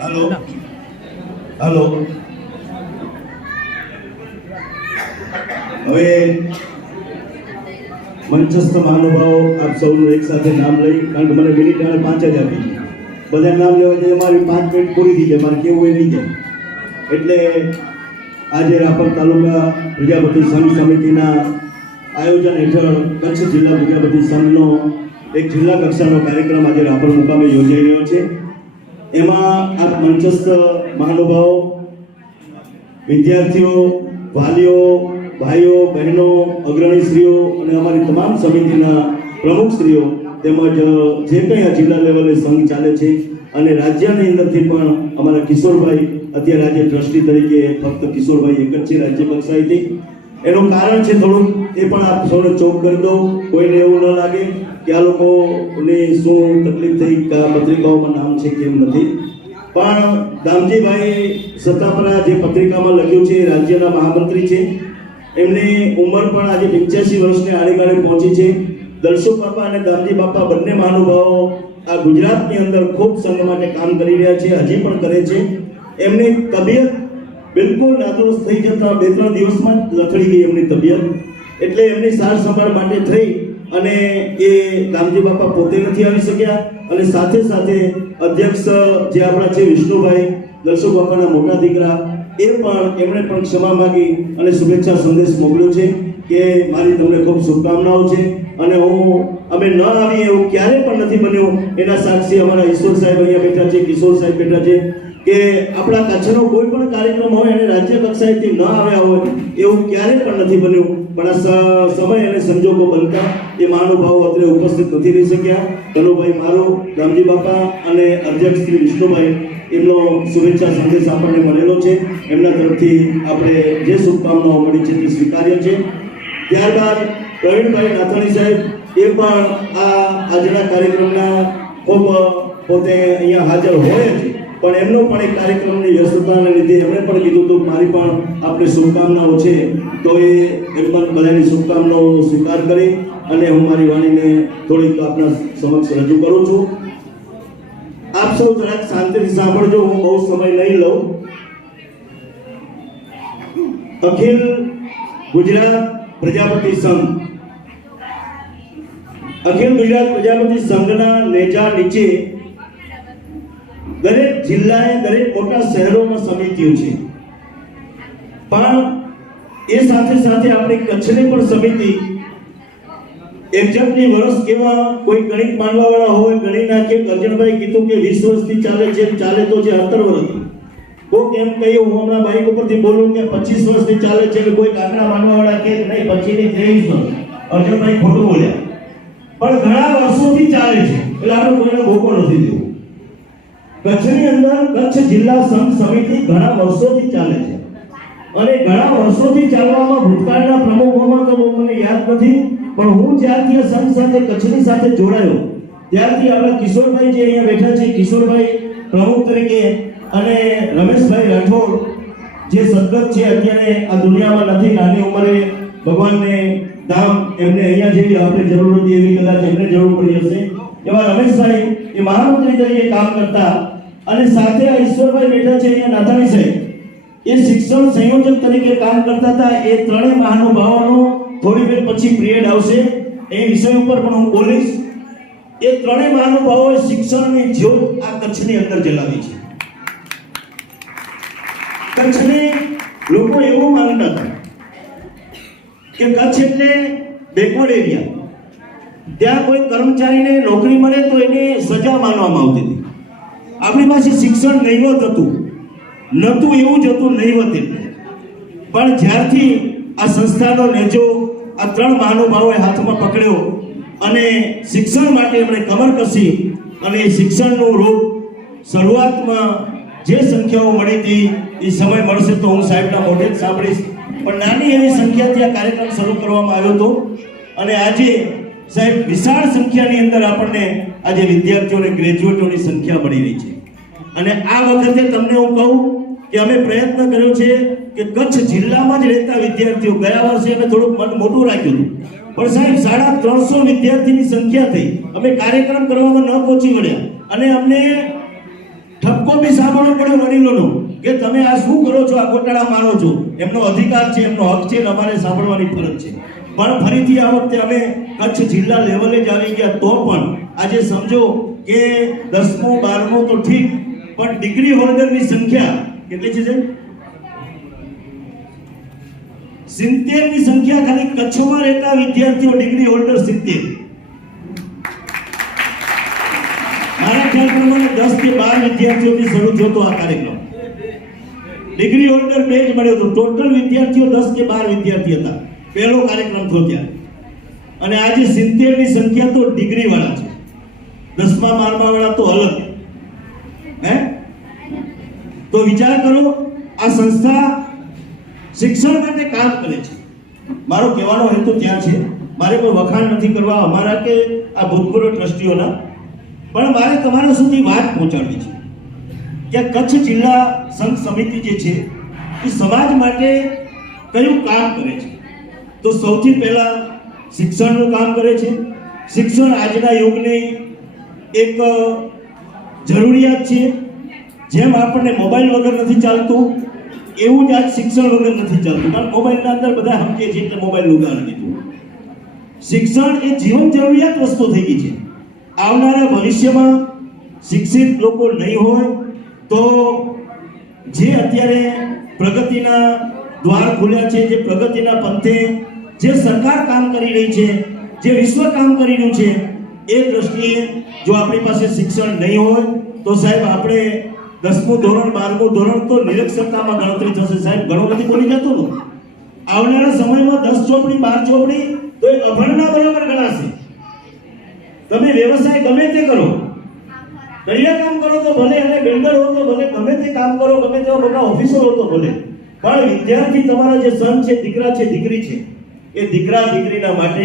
Hello hello હવે મંચસ્થ મહાનુભાવો, આપ સૌનું એક સાથે નામ લઈ, કારણ કે મને મિનિટ અને પાંચ જ આપી બધા નામ લેવા જઈએ મારી પાંચ મિનિટ પૂરી થઈ જાય, મારે કેવું એ નહીં જાય. એટલે આજે રાપર તાલુકા પ્રજાપતિ સંઘ સમિતિના આયોજન હેઠળ કચ્છ જિલ્લા પ્રજાપતિ સંઘનો એક જિલ્લા કક્ષાનો કાર્યક્રમ આજે રાપર મુકામે યોજાઈ રહ્યો છે. એમાં આપ મંચસ્થ મહાનુભાવો, વિદ્યાર્થીઓ, વાલીઓ, ભાઈઓ, બહેનો, અગ્રણીશ્રીઓ અને અમારી તમામ સમિતિના પ્રમુખશ્રીઓ તેમજ જે કંઈ આ જિલ્લા લેવલે સંઘ ચાલે છે અને રાજ્યની અંદરથી પણ અમારા કિશોરભાઈ અત્યારે આજે ટ્રસ્ટી તરીકે ફક્ત કિશોરભાઈ એક જ છે રાજ્ય કક્ષાએથી એનું કારણ છે થોડુંક, એ પણ આપ સૌને ચોક કરી દઉં. કોઈને એવું ન લાગે કે આ લોકોને શું તકલીફ થઈ પત્રિકાઓમાં નામ છે કેમ નથી. પણ દામજીભાઈ સત્તાપરા જે પત્રિકામાં લખ્યું છે રાજ્યના મહામંત્રી છે. એમની ઉંમર પણ આજે પંચ્યાસી વર્ષને આડેગાળે પહોંચી છે. દલસુખ બાપા અને દામજી બાપા બંને મહાનુભાવો આ ગુજરાતની અંદર ખૂબ સંઘ માટે કામ કરી રહ્યા છે, હજી પણ કરે છે. એમની તબિયત બિલકુલ નાદુરસ્ત થઈ જતા બે ત્રણ દિવસમાં લથડી ગઈ એમની તબિયત. એટલે એમની સાર સંભાળ માટે થઈ અને એ દામજી બાપા પોતે નથી આવી શક્યા અને સાથે સાથે અધ્યક્ષ જે આપણા છે વિષ્ણુભાઈ, દર્શક બાપાના મોટા દીકરા, એ પણ એમણે પણ ક્ષમા માગી અને શુભેચ્છા સંદેશ મોકલ્યો છે કે મારી તમને ખૂબ શુભકામનાઓ છે અને હું, અમે ન આવીએ એવું ક્યારે પણ નથી બન્યું એના સાક્ષી અમારા ઈશ્વર સાહેબ અહીંયા બેઠા છે, કિશોર સાહેબ બેઠા છે. કે આપણા કચ્છનો કોઈ પણ કાર્યક્રમ હોય અને રાજ્ય કક્ષાએથી ન આવ્યા હોય, એવું ક્યારેય પણ નથી બન્યું. પણ આ સમય અને સંજોગો બનતા એ મહાનુભાવો અત્રે ઉપસ્થિત નથી રહી શક્યા. કનુભાઈ મારો, રામજી બાપા અને અધ્યક્ષ શ્રી વિષ્ણુભાઈ, એમનો શુભેચ્છા સંદેશ આપણને મળેલો છે. એમના તરફથી આપણે જે શુભકામનાઓ મળી છે તે સ્વીકાર્ય છે. ત્યારબાદ પ્રવીણભાઈ નાથાણી સાહેબ, એ પણ આ આજના કાર્યક્રમના ખૂબ પોતે અહીંયા હાજર હોય જ. પણ એમનો પણ એક કાર્યક્રમની વ્યસ્તતાને લીધે એમણે પણ કીધું હતું મારી પણ આપણે શુભકામનાઓ છે. તો એ એકદમ બધાની શુભકામનાઓ સ્વીકાર કરી અને હું મારી વાણીને થોડીક આપના સમક્ષ રજૂ કરું છું. આપ સૌ જરાક શાંતિથી સાંભળજો, હું બહુ સમય નહીં લઉં. અખિલ ગુજરાત પ્રજાપતિ સંઘ. અખિલ ગુજરાત પ્રજાપતિ સંઘના નેજા નીચે દરેક જિલ્લાએ દરેક મોટા શહેરોમાં સમિતિઓ છે. પણ એ સાથે સાથે આપણે કચ્છની પણ સમિતિ એક્ઝેક્ટલી વર્ષ કેવા કોઈ ગણિત માનવા વાળા હોય ગણી નાખે અર્જણભાઈ કીધું કે વીસ વર્ષથી ચાલે છે, ચાલે તો છે 17 વર્ષથી કોક એમ કહ્યું, હું હમણાં બાઈક ઉપરથી બોલું કે 25 વર્ષથી ચાલે છે કોઈ કાંકરા માનવા વાળા કે નહીં પછી ની 23 વર્ષ. અર્જણભાઈ ખોટું બોલ્યા. પણ ઘણા વર્ષોથી ચાલે છે. એટલે આપણે કોઈને ભોગો નથી દેવું કચ્છની અંદર કચ્છ જિલ્લા સંઘ સમિતિ ઘણા વર્ષોથી ચાલે છે. અને ઘણા વર્ષોથી ચાલવામાં ભૂતકાળના પ્રમુખોમાં તો બહુ મને યાદ નથી, પણ હું જ્યારથી સંઘ સાથે, કચ્છની સાથે જોડાયો, ત્યારથી આપણા કિશોરભાઈ જે અહીંયા બેઠા છે, કિશોરભાઈ પ્રમુખ તરીકે અને રમેશભાઈ રાઠોડ, જે સદગત છે, અત્યારે આ દુનિયામાં નથી, નાની ઉંમરે ભગવાનને ધામ, એમને અહીંયા જેવી આપણે જરૂર હતી એવી કદાચ એમને જરૂર પડી હશે. એવા રમેશભાઈ એ મહામંત્રી તરીકે કામ કરતા અને સાથે આ ઈશ્વરભાઈ બેઠા છે અહીંયા નાથાણી સાહેબ એ શિક્ષણ સંયોજક તરીકે કામ કરતા હતા. એ ત્રણેય મહાનુભાવોનો થોડી વાર પછી પિરિયડ આવશે. એ વિષય ઉપર પણ હું બોલીશ. એ ત્રણેય મહાનુભાવોએ શિક્ષણની જ્યોત આ કચ્છની અંદર જલાવી છે. કચ્છને લોકો એવું માનતા હતા કે કચ્છ એટલે બેકવર્ડ એરિયા ત્યાં કોઈ કર્મચારીને નોકરી મળે તો એને સજા માનવામાં આવતી હતી. આપણી પાસે શિક્ષણ નહીવત હતું નહોતું એવું જ હતું નહીવત એટલે પણ જ્યારથી આ સંસ્થાનો નેજો આ ત્રણ મહાનુભાવોએ હાથમાં પકડ્યો અને શિક્ષણ માટે એમણે કમર કસી અને શિક્ષણનું રૂપ શરૂઆતમાં જે સંખ્યાઓ મળી હતી, એ સમય મળશે તો હું સાહેબના મોઢે જ સાંભળીશ. પણ નાની એવી સંખ્યાથી આ કાર્યક્રમ શરૂ કરવામાં આવ્યો હતો અને આજે સાહેબ વિશાળ સંખ્યાની અંદર આપણને આજે વિદ્યાર્થીઓને ગ્રેજ્યુએટોની સંખ્યા મળી રહી છે. અને આ વખતે તમને હું કહું કે અમે પ્રયત્ન કર્યો છે કે કચ્છ જિલ્લામાં જ રહેતા વિદ્યાર્થીઓ ગયા વર્ષે અમે થોડુંક મન મોટું રાખ્યું હતું. પણ સાહેબ, સાડા ત્રણસો વિદ્યાર્થીની સંખ્યા થઈ. અમે કાર્યક્રમ કરવામાં ન પહોંચી વળ્યા. અને અમને ઠપકો બી સાંભળવો પડ્યો વડીલોનો કે તમે આ શું કરો છો, આ ગોટાળા માનો છો? એમનો અધિકાર છે, એમનો હક છે અમારે સાંભળવાની ફરજ છે. પણ ફરીથી આ વખતે અમે કચ્છ જિલ્લા લેવલે જ આવી ગયા તો પણ આજે સમજો કે દસમું, બારમું તો ઠીક પણ ડિગ્રી હોલ્ડરની સંખ્યા કેટલી છે સિત્તેરની સંખ્યા ખાલી કચ્છમાં રહેતા વિદ્યાર્થીઓ ડિગ્રી હોલ્ડર સિત્તેર. મારા ખ્યાલ પ્રમાણે દસ કે બાર વિદ્યાર્થીઓથી શરૂ થયો હતો આ કાર્યક્રમ. ડિગ્રી હોલ્ડર બે જ મળ્યો હતો. ટોટલ વિદ્યાર્થીઓ દસ કે બાર વિદ્યાર્થી હતા. પહેલો કાર્યક્રમ થયો ત્યારે. અને આજે સિત્તેરની સંખ્યા તો ડિગ્રી વાળા છે. દસમા બારમા વાળા તો અલગ. હે? તો વિચાર કરો, આ સંસ્થા શિક્ષણ માટે કામ કરે છે. મારો કહેવાનો હેતુ ત્યાં છે. મારે કોઈ વખાણ નથી કરવા અમારા કે આ ભૂતપૂર્વ ટ્રસ્ટીઓના. પણ મારે તમારા સુધી વાત પહોંચાડવી છે કે કચ્છ જિલ્લા સંઘ સમિતિ જે છે, એ સમાજ માટે કયું કામ કરે છે? તો સૌથી પહેલા શિક્ષણનું કામ કરે છે. શિક્ષણ આજના યુગની એક જરૂરિયાત છે. જેમ આપણને મોબાઈલ વગર નથી ચાલતું, એવું જ આજ શિક્ષણ વગર નથી ચાલતું. કારણ મોબાઈલના અંદર બધા સમજે છે એટલે મોબાઈલનું ઉદાહરણ દીધું. શિક્ષણ એ જીવન જરૂરિયાત વસ્તુ થઈ ગઈ છે. આવનારા ભવિષ્યમાં શિક્ષિત લોકો નહીં હોય, તો જે અત્યારે પ્રગતિના દ્વાર ખુલ્યા છે, જે પ્રગતિના પંથે જે સરકાર કામ કરી રહી છે, જે વિશ્વ કામ કરી રહ્યું છે એ દ્રષ્ટિએ જો આપણી પાસે શિક્ષણ નહીં હોય, તો સાહેબ આપણે દસમું ધોરણ, બારમું ધોરણ તો નિરક્ષરતામાં ગણતરી થશે. સાહેબ, ઘણું બધી બોલી જતો ને આવનારા સમયમાં દસ ચોપડી, બાર ચોપડી, તો એ અભણના બરાબર ગણાશે. તમે વ્યવસાય ગમે તે કરો. કયા કામ કરો તો ભલે, અને બિલ્ડર હો તો ભલે, ગમે તે કામ કરો, ગમે તેવા બધા ઓફિસર હો તો ભલે. પણ વિદ્યાર્થી તમારા જે સન છે, દીકરા છે, દીકરી છે, એ દીકરા, દીકરીના માટે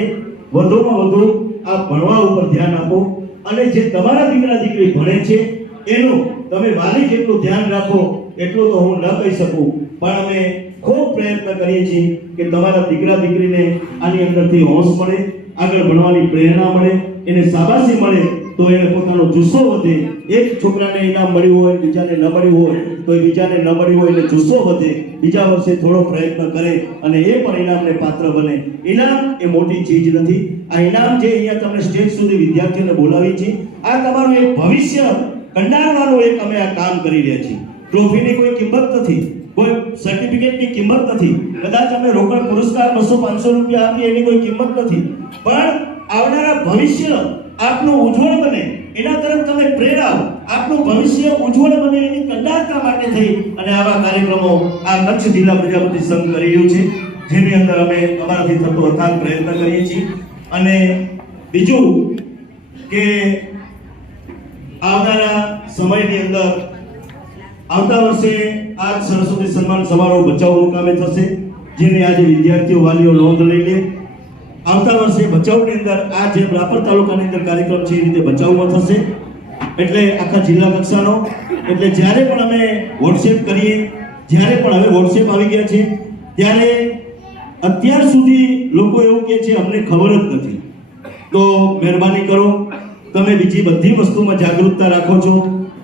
વધુમાં વધુ આ ભણવા ઉપર ધ્યાન આપો. અને જે તમારા દીકરા દીકરી ભણે છે, એનું તમે વાલી જેટલું ધ્યાન રાખો, એટલું તો હું ન કહી શકું. પણ અમે ખૂબ પ્રયત્ન કરીએ છીએ કે તમારા દીકરા દીકરીને આની અંદરથી હોશ મળે, આગળ ભણવાની પ્રેરણા મળે, એને શાબાશી મળે. તો એને પોતાનો જુસ્સો વધે. એક છોકરાને ઇનામ મળ્યું હોય, બીજાને ન મળ્યું હોય, તો બીજાને ન મળ્યું હોય એટલે જુસ્સો વધે. બીજા વર્ષે થોડો પ્રયત્ન કરે અને એ પણ ઇનામને પાત્ર બને. ઇનામ એ મોટી ચીજ નથી. આ ઇનામ જે અહીંયા તમને સ્ટેજ સુધી વિદ્યાર્થીઓને બોલાવી છે આ તમારું એક ભવિષ્ય કંડારવાનું એક અમે આ કામ કરી રહ્યા છીએ. ટ્રોફીની કોઈ કિંમત નથી. કોઈ સર્ટિફિકેટની કિંમત નથી. કદાચ અમે રોકડ પુરસ્કાર બસો પાંચસો રૂપિયા આપીએ એની કોઈ કિંમત નથી. પણ આવનારા ભવિષ્ય આપનું ઉજ્જવળ બને, એના તરફ તમે પ્રેરાવ આપનું ભવિષ્ય ઉજ્જવળ બને એની કંડારતા માટે થઈ અને આવા કાર્યક્રમો આ કચ્છ જિલ્લા પ્રજાપતિ સંઘ કરી રહ્યું છે, જેની અંદર અમે અમારાથી થતો અથાગ પ્રયત્ન કરીએ છીએ. અને બીજું કે આવનારા સમયની અંદર આવતા વર્ષે આ સરસ્વતી સન્માન સમારોહ ભચાઉ મુકામે થશે, જેની આજે વિદ્યાર્થીઓ વાલીઓ નોંધ લઈ લે. આવતા વર્ષે ભચાઉની અંદર આ જે રાપર તાલુકાની અંદર કાર્યક્રમ છે એ રીતે ભચાઉમાં થશે. એટલે આખા જિલ્લા કક્ષાનો. એટલે જ્યારે પણ અમે વોટ્સએપ કરીએ, જ્યારે પણ હવે વોટ્સએપ આવી ગયા છે, ત્યારે અત્યાર સુધી લોકો એવું કહે છે, અમને ખબર જ નથી. તો મહેરબાની કરો, તમે બીજી બધી વસ્તુમાં જાગૃતતા રાખો છો.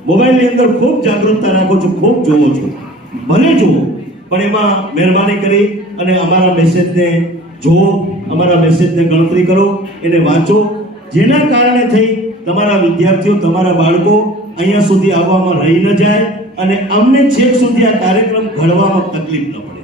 મોબાઈલની અંદર ખૂબ જાગૃતતા રાખો છો, ખૂબ જોવો છો. ભલે જુઓ, પણ એમાં મહેરબાની કરી અને અમારા મેસેજને જુઓ. અમારા મેસેજને ગણતરી કરો, એને વાંચો. જેના કારણે થઈ તમારા વિદ્યાર્થીઓ, તમારા બાળકો અહીંયા સુધી આવવામાં રહી ન જાય અને અમને છેક સુધી આ કાર્યક્રમ ઘડવામાં તકલીફ ન પડે.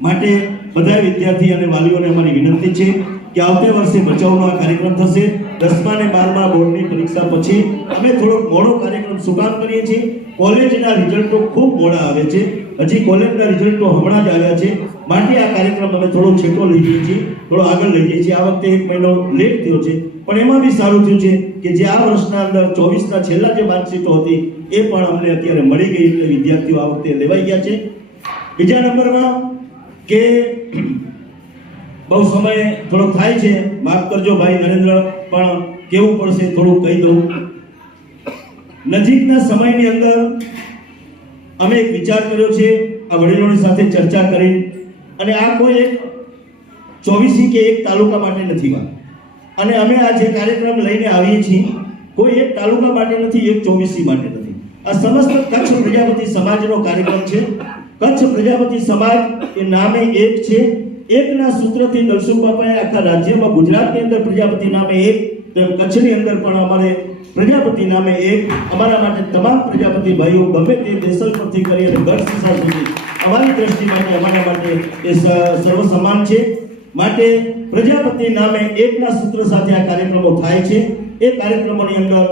માટે બધા વિદ્યાર્થી અને વાલીઓને અમારી વિનંતી છે કે આવતે વર્ષે બચાવનો આ કાર્યક્રમ થશે. દસમા અને બારમા બોર્ડની પરીક્ષા પછી અમે થોડોક મોડો કાર્યક્રમ શું કામ કરીએ છીએ. કોલેજના રિઝલ્ટો ખૂબ મોડા આવે છે. હજી કોલેજના રિઝલ્ટો હમણાં જ આવ્યા છે. માટે આ કાર્યક્રમ અમે થોડો છેટો લઈ જઈએ છીએ, થોડો આગળ લઈ જઈએ છીએ. આ વખતે એક મહિનો લેટ થયો છે. પણ એમાં બી સારું થયું છે કે જે આ વર્ષના અંદર ચોવીસના છેલ્લા જે માર્કશીટો હતી, એ પણ અમને અત્યારે મળી ગઈ એટલે વિદ્યાર્થીઓ આ વખતે લેવાઈ ગયા છે. બીજા નંબરમાં કે બહુ સમય થોડો થાય છે, માફ કરજો ભાઈ નરેન્દ્ર, પણ કેવું પડશે થોડું કહી દઉં. નજીકના સમયની અંદર અમે એક વિચાર કર્યો છે, આ વડીલોની સાથે ચર્ચા કરી અને આ કોઈ એક ચોવીસી કે એક તાલુકા માટે નથી વાત અને અમે આ જે કાર્યક્રમ લઈને આવીએ છીએ, કોઈ એક તાલુકા માટે નથી, એક ચોવીસી માટે નથી. આ સમસ્ત કચ્છ પ્રજાપતિ સમાજનો કાર્યક્રમ છે. કચ્છ પ્રજાપતિ સમાજ એ નામે એક છે. એકના સૂત્રથી નરસિંહ બાપાએ આખા રાજ્યમાં ગુજરાતની અંદર પ્રજાપતિ નામે એક તેમ કચ્છની અંદર પણ અમારે પ્રજાપતિ નામે એક અમારા માટે તમામ પ્રજાપતિ ભાઈઓ ગમે તે દેસલ પરથી કરી અને ગઢ સંસાર સુધી અમારી દ્રષ્ટિ માટે અમારા માટે એ સર્વ સમાન છે. માટે પ્રજાપતિ નામે એકના સૂત્ર સાથે આ કાર્યક્રમો થાય છે. એ કાર્યક્રમોની અંદર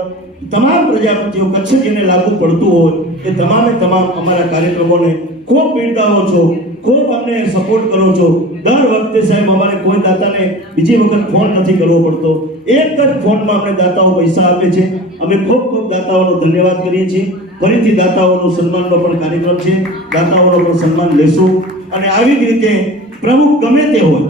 તમામ પ્રજાપતિઓ કચ્છ જેને લાગુ પડતું હોય, એ તમામે તમામ અમારા કાર્યક્રમોને ખૂબ બિરદાવો છો. ખૂબ અમને સપોર્ટ કરો છો. દર વખતે સાહેબ અમારે કોઈ દાતાને બીજી વખત ફોન નથી કરવો પડતો. એક જ ફોનમાં અમને દાતાઓ પૈસા આપે છે. અમે ખૂબ ખૂબ દાતાઓનો ધન્યવાદ કરીએ છીએ. ફરીથી દાતાઓનો સન્માનનો પણ કાર્યક્રમ છે. દાતાઓનો પણ સન્માન લેશું. અને આવી જ રીતે પ્રમુખ ગમે તે હોય,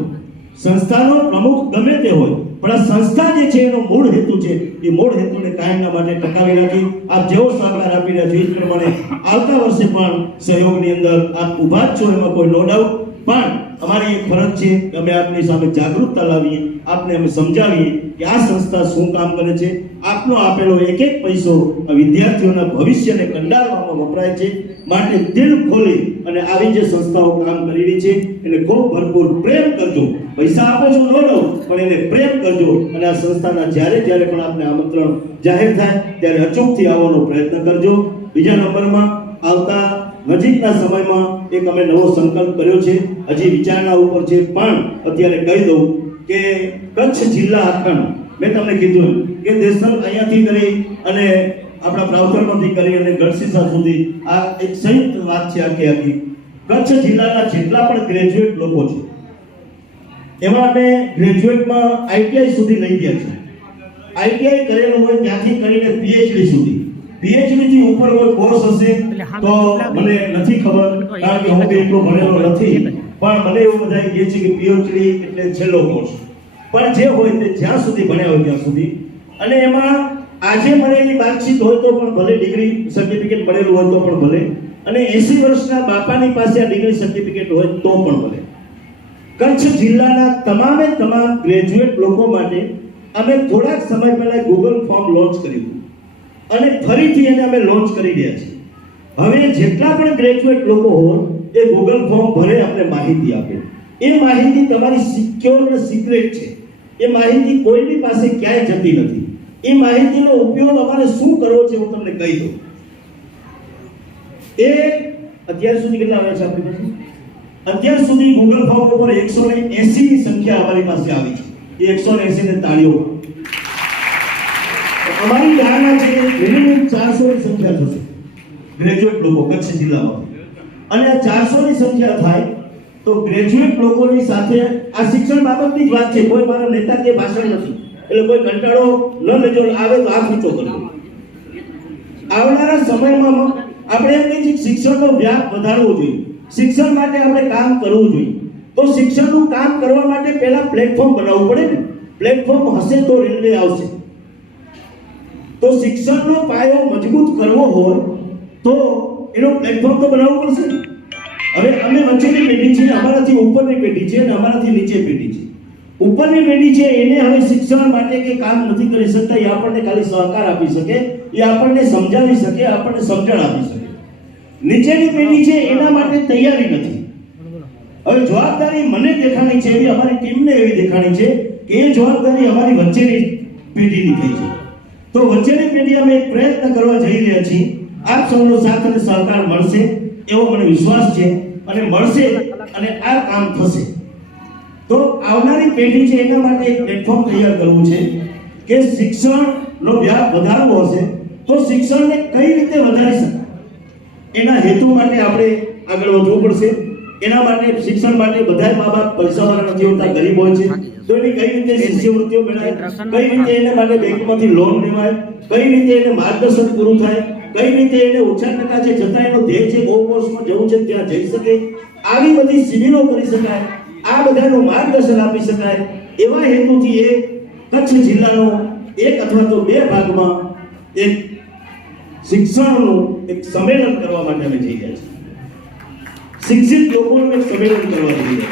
સંસ્થાનો પ્રમુખ ગમે તે હોય પણ આ સંસ્થા જે છે એનો મૂળ હેતુ છે. એ મૂળ હેતુને કાયમના માટે ટકાવી રાખી, આપ જેવો સહકાર આપી રહ્યા છો એ પ્રમાણે આવતા વર્ષે પણ સહયોગની અંદર આપ ઊભા જ છો, એમાં કોઈ નો ડાઉટ પણ અમારી એક ફરજ છે કે અમે આપની સામે જાગૃતતા લાવીએ, આપને અમે સમજાવીએ કે આ સંસ્થા શું કામ કરે છે. આપનો આપેલો એક એક પૈસો આ વિદ્યાર્થીઓના ભવિષ્યને કંડારવામાં વપરાય છે. માટે દિલ ખોલી અને આવી જે સંસ્થાઓ કામ કરી રહી છે, એને ખૂબ ભરપૂર પ્રેમ કરજો. પૈસા આપો છો નો લો પણ એને પ્રેમ કરજો. અને આ સંસ્થાના જ્યારે જ્યારે પણ આપને આમંત્રણ જાહેર થાય, ત્યારે અચૂકથી આવવાનો પ્રયત્ન કરજો. બીજા નંબરમાં આવતા નજીકના સમયમાં એક અમે નવો સંકલ્પ કર્યો છે. હજી વિચારણા ઉપર છે, પણ અત્યારે કહી દઉં કે કચ્છ જિલ્લા આખંડ મેં તમને કીધું કે દેશલ અહીંયાથી કરી અને આપણા પ્રાવતરમાંથી કરી અને ગઢસીસા સુધી. આ એક સંયુક્ત વાત છે આખી આખી. કચ્છ જિલ્લાના જેટલા પણ ગ્રેજ્યુએટ લોકો છે એમાં અમે ગ્રેજ્યુએટમાં આઈટીઆઈ સુધી લઈ ગયા છે. આઈટીઆઈ કરેલું હોય ત્યાંથી કરીને પીએચડી સુધી. પીએચડી થી ઉપર કોઈ કોર્સ હશે તો મને નથી ખબર કારણ કે હું એટલો ભણેલો નથી. પણ મને એવું બધા કહે છે કે પીએચડી એટલે છેલ્લો કોર્સ પણ જે હોય તે જ્યાં સુધી ભણ્યા હોય ત્યાં સુધી. અને એમાં આજે મળેલી વાતચીત હોય તો પણ ભલે ડિગ્રી સર્ટિફિકેટ મળેલું હોય તો પણ ભલે. અને 80 વર્ષના બાપાની પાસે આ ડિગ્રી સર્ટિફિકેટ હોય તો પણ ભલે. કચ્છ જિલ્લાના તમામે તમામ ગ્રેજ્યુએટ લોકો માટે અમે થોડાક સમય પહેલા ગૂગલ ફોર્મ લોન્ચ કર્યું. અને ફરીથી એને અમે લોન્ચ કરી રહ્યા છીએ. હવે જેટલા પણ ગ્રેજ્યુએટ લોકો હોય, એ ગૂગલ ફોર્મ ભરે આપણે માહિતી આપે. એ માહિતી તમારી સિક્યોર અને સિક્રેટ છે. એ માહિતી કોઈની પાસે ક્યાંય જતી નથી. એ માહિતીનો ઉપયોગ અમારે શું કરવો છે હું તમને કહી દઉં. એ અત્યાર સુધી કેટલા આવ્યા છે આપણી પાસે? અત્યાર સુધી ગૂગલ ફોર્મ ઉપર એકસો ને સંખ્યા અમારી પાસે આવી છે. એ એકસો ને તાળીઓ અમારી ધારણા છે મિનિમમ ચારસો ની સંખ્યા થશે. ગ્રેજ્યુએટ લોકો, કચ્છ જિલ્લામાં અને આ ચારસો ની સંખ્યા થાય તો ગ્રેજ્યુએટ લોકોની સાથે આ શિક્ષણ બાબતની જ વાત છે. કોઈ મારા નેતા કે ભાષણ નથી. એટલે કોઈ કંટાળો ન લેજો. આવે તો આ ઊંચો કરજો. આવનારા સમયમાં આપણે એમ કહીએ છીએ શિક્ષણનો વ્યાપ વધારવો જોઈએ. શિક્ષણ માટે આપણે કામ કરવું જોઈએ. તો શિક્ષણનું કામ કરવા માટે પહેલા પ્લેટફોર્મ બનાવવું પડે ને. પ્લેટફોર્મ હશે તો રેલવે આવશે. તો શિક્ષણનો પાયો મજબૂત કરવો હોય તો એનો પ્લેટફોર્મ તો બનાવવો પડશે ને. હવે અમે વચ્ચેની પેઢી છે, અમારાથી ઉપરની પેઢી છે અને અમારાથી નીચે પેઢી છે. ઉપરની પેઢી છે, એને હવે શિક્ષણ માટે કે કામ નથી કરી શકતા, એ આપણને ખાલી સહકાર આપી શકે, એ આપણને સમજાવી શકે, આપણને સમજણ આપી શકે. નીચેની પેઢી છે, એના માટે તૈયારી નથી. હવે જવાબદારી મને દેખાણી છે, એવી અમારી ટીમને એવી દેખાણી છે કે એ જવાબદારી અમારી વચ્ચેની પેઢીની થઈ છે. તો વચ્ચેની પેઢી અમે એક પ્રયત્ન કરવા જઈ રહ્યા છીએ. આપ સૌનો સાથ અને સહકાર મળશે એવો મને વિશ્વાસ છે અને મળશે અને આ કામ થશે. તો આવનારી પેઢી છે એના માટે એક પ્લેટફોર્મ તૈયાર કરવું છે કે શિક્ષણનો વ્યાપ વધારવો હશે તો શિક્ષણને કઈ રીતે વધારી શકાય? એના હેતુ માટે આપણે આગળ વધવું પડશે. એના માટે શિક્ષણ માટે બધા મા બાપ પૈસાવાળા નથી હોતા ગરીબ હોય છે તો એની કઈ રીતે શિષ્યવૃત્તિઓ મેળવાય કઈ રીતે એને માટે બેંકમાંથી લોન લેવાય? કઈ રીતે એને માર્ગદર્શન પૂરું થાય? કઈ રીતે એને ઓછા ટકા છે છતાં એનો ધ્યેય છે બહુ કોર્સમાં જવું છે ત્યાં જઈ શકે? આવી બધી શિબિરો કરી શકાય. આ બધાનું માર્ગદર્શન આપી શકાય. એવા હેતુથી એ કચ્છ જિલ્લાનો એક અથવા તો બે ભાગમાં એક શિક્ષણનું એક સંમેલન કરવા માટે અમે જઈ રહ્યા છીએ. શિક્ષિત લોકોનું એક સંમેલન કરવા જોઈએ.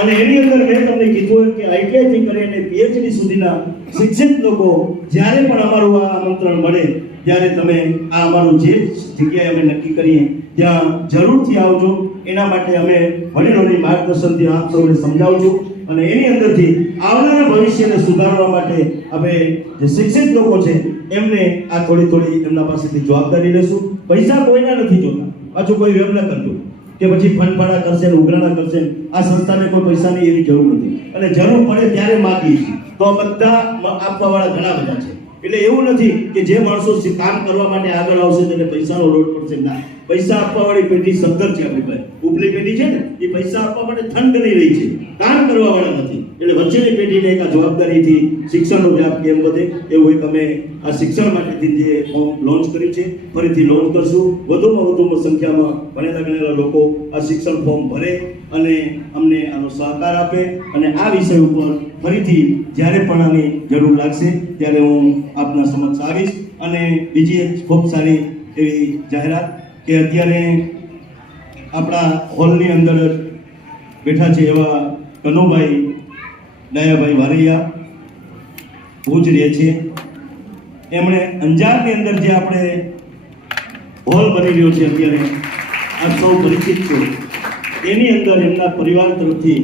અને એની અંદર મેં તમને કીધું કે આઈટીઆઈથી કરીને પીએચડી સુધીના શિક્ષિત લોકો જ્યારે પણ અમારું આ આમંત્રણ મળે, ત્યારે તમે આ અમારું જે જગ્યાએ અમે નક્કી કરીએ, ત્યાં જરૂરથી આવજો. એના માટે અમે વડીલોની માર્ગદર્શનથી આપ સૌને સમજાવજો. અને એની અંદરથી આવનારા ભવિષ્યને સુધારવા માટે અમે જે શિક્ષિત લોકો છે, એમને આ થોડી થોડી એમના પાસેથી જવાબદારી લેશું. પૈસા કોઈના નથી જોતા. પાછું કોઈ વેમ ન કરતું. કે પછી ફંડફાળા કરશે ને ઉઘરાણા કરશે. આ સંસ્થાને કોઈ પૈસાની એવી જરૂર નથી. અને જરૂર પડે ત્યારે માગીએ છીએ. તો આ બધા આપવાવાળા ઘણા બધા છે. એટલે એવું નથી કે જે માણસો કામ કરવા માટે આગળ આવશે તેને પૈસાનો લોટ પડશે. ના, પૈસા આપવાવાળી પેઢી સદ્ધર છે આપણી પાસે. ઉપલી પેઢી છે ને, એ પૈસા આપવા માટે ઠંડ કરી રહી છે. કામ કરવા વાળા નથી. એટલે વચ્ચેની પેઢીને એક આ જવાબદારીથી શિક્ષણનો વ્યાપ કેમ વધે એવું એક અમે આ શિક્ષણ માટેથી જે ફોર્મ લોન્ચ કર્યું છે, ફરીથી લોન્ચ કરશું. વધુમાં વધુમાં સંખ્યામાં ભણેલા ગણેલા લોકો આ શિક્ષણ ફોર્મ ભરે. અને અમને આનો સહકાર આપે અને આ વિષય ઉપર ફરીથી જ્યારે પણ આની જરૂર લાગશે ત્યારે હું આપના સમક્ષ આવીશ. અને બીજી એક ખૂબ સારી એવી જાહેરાત કે અત્યારે આપણા હોલની અંદર બેઠા છે એવા કનુભાઈ દયાભાઈ વારૈયા. ભુજ રહે છે. એમણે અંજારની અંદર જે આપણે હોલ બની રહ્યો છે અત્યારે આ સૌ પરિચિત છો. એની અંદર એમના પરિવાર તરફથી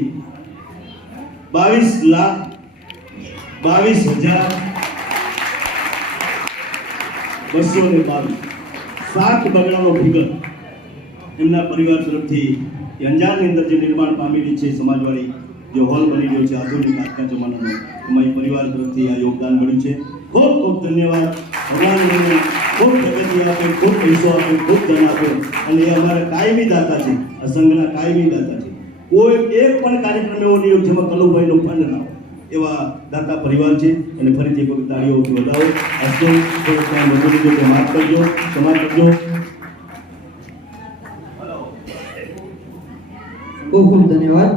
બાવીસ લાખ, બાવીસ હજાર બસો ને બાવીસ. સાત બગડાનો ફિગર એમના પરિવાર તરફથી અંજારની અંદર જે નિર્માણ પામેલી છે સમાજવાળી, જે હોલ બની રહ્યો છે, આધુનિક આજના જમાનાનો એ પરિવાર તરફથી આ યોગદાન મળ્યું છે. ખૂબ ખૂબ ધન્યવાદ. ભગવાન ખૂબ પ્રગતિ ખૂબ પૈસો આપે અને એ અમારા કાયમી છે. આ કાયમી દાતા છે. કોઈ એક પણ કાર્યક્રમ એવો જેમાં કલુભાઈનો એવા દાતા પરિવાર છે. અને ફરીથી એક તાળીઓથી વધાવો. અસ્તો થોડોક ટાઈમ વધુ લીધો તો માફ કરજો. ક્ષમા કરજો. ખૂબ ખૂબ ધન્યવાદ.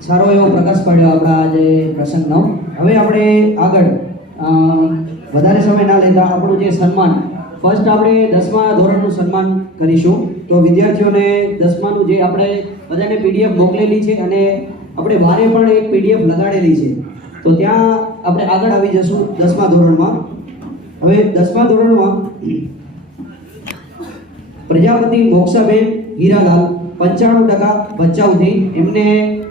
સારો એવો પ્રકાશ પાડ્યો આપણા આજે પ્રસંગનો. હવે આપણે આગળ વધારે સમય ના લેતા આપણું જે સન્માન ફર્સ્ટ આપણે દસમા ધોરણનું સન્માન કરીશું. તો વિદ્યાર્થીઓને દસમાનું જે આપણે બધાને પીડીએફ મોકલેલી છે અને આપણે વારે પણ એક પીડીએફ લગાડેલી છે. તો ત્યાં આપણે આગળ આવી જશું દસમા ધોરણમાં. હવે દસમા ધોરણમાં પ્રજાપતિ મોક્ષાબેન હીરાલાલ પંચાણું ટકા બચાવથી એમને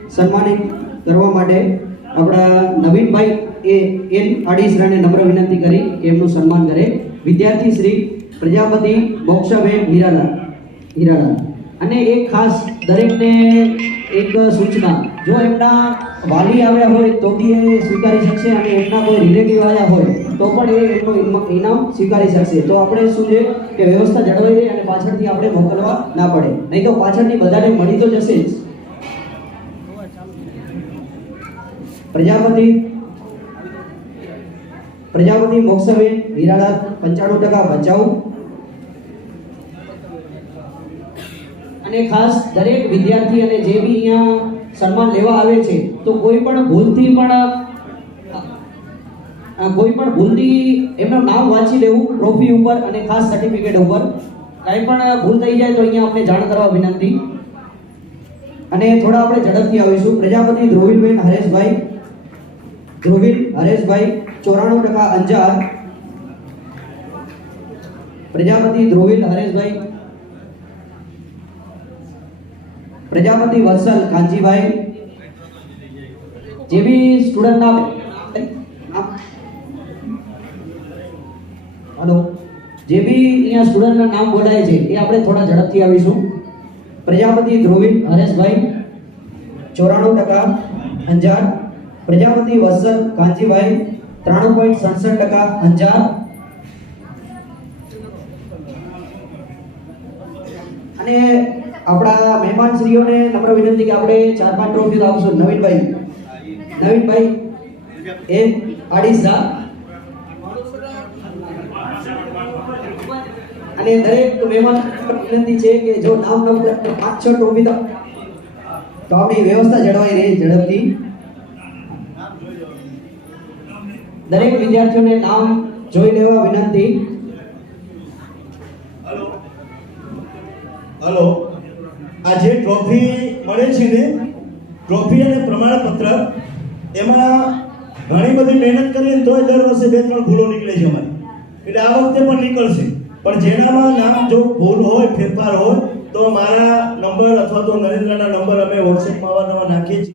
સન્માનિત કરવા માટે આપણા નવીનભાઈ એ એન આડીસરાને નમ્ર વિનંતી કરી કે એમનું સન્માન કરે. વિદ્યાર્થી શ્રી પ્રજાપતિ મોક્ષાબેન હીરાલાલ. હીરાલાલ. અને એક ખાસ દરેકને એક સૂચના. જો એમના વાલી આવ્યા હોય તો બી એ સ્વીકારી શકશે અને એમના કોઈ રિલેટિવ આવ્યા હોય તો પણ એ એમનું ઇનામ સ્વીકારી શકશે. તો આપણે શું છે કે વ્યવસ્થા જળવાઈ રહે અને પાછળથી આપણે મોકલવા ના પડે. નહીં તો પાછળથી બધાને મળી તો જશે જ. પ્રજાપતિ પ્રજાપતિ મોક્ષબેન હીરાલાલ પંચાણું ટકા બચાવ. અને ખાસ દરેક વિદ્યાર્થી અને જે બી અહીંયા સન્માન લેવા આવે છે, તો કોઈ પણ ભૂલથી પણ કોઈ પણ ભૂલથી એમનું નામ વાંચી લેવું ટ્રોફી ઉપર અને ખાસ સર્ટિફિકેટ ઉપર. કાંઈ પણ ભૂલ થઈ જાય તો અહીંયા આપણે જાણ કરવા વિનંતી. અને થોડા આપણે ઝડપથી આવીશું. પ્રજાપતિ ધ્રુવીલબેન હરેશભાઈ. ધ્રુવીલ હરેશભાઈ. ચોરાણું ટકા અંજાર. પ્રજાપતિ ધ્રુવિલ હરેશભાઈ પ્રજાપતિ વત્સલ કાંજીભાઈ જે બી સ્ટુડન્ટના હલો. જે બી અહીંયા સ્ટુડન્ટના નામ બોલાય છે, એ આપણે થોડા ઝડપથી આવીશું. પ્રજાપતિ ધ્રુવિલ હરેશભાઈ ચોરાણું ટકા અંજાર. પ્રજાપતિ વત્સલ કાંજીભાઈ ત્રાણું પોઈન્ટ સડસઠ ટકા અંજાર. અને આપણા મહેમાનશ્રીઓને નમ્ર વિનંતી કે આપણે ચાર પાંચ ટ્રોફી લાવશું નવીનભાઈ. નવીનભાઈ, એ આડીસા અને દરેક મહેમાન વિનંતી છે કે જો નામ ન પાંચ છ ટ્રોફી તો આપણી વ્યવસ્થા જળવાઈ રહે ઝડપથી. દરેક વિદ્યાર્થીઓને નામ જોઈ લેવા વિનંતી. હલો. હલો. આ જે ટ્રોફી મળે છે ને ટ્રોફી અને પ્રમાણપત્ર, એમાં ઘણી બધી મહેનત કરીને તોય દર વર્ષે બે ત્રણ ભૂલો નીકળે છે અમારી. એટલે આ વખતે પણ નીકળશે. પણ જેનામાં નામ જો ભૂલ હોય, ફેરફાર હોય, તો મારા નંબર અથવા તો નરેન્દ્રના નંબર અમે વોટ્સએપમાં અવારનવાર નાખીએ છીએ.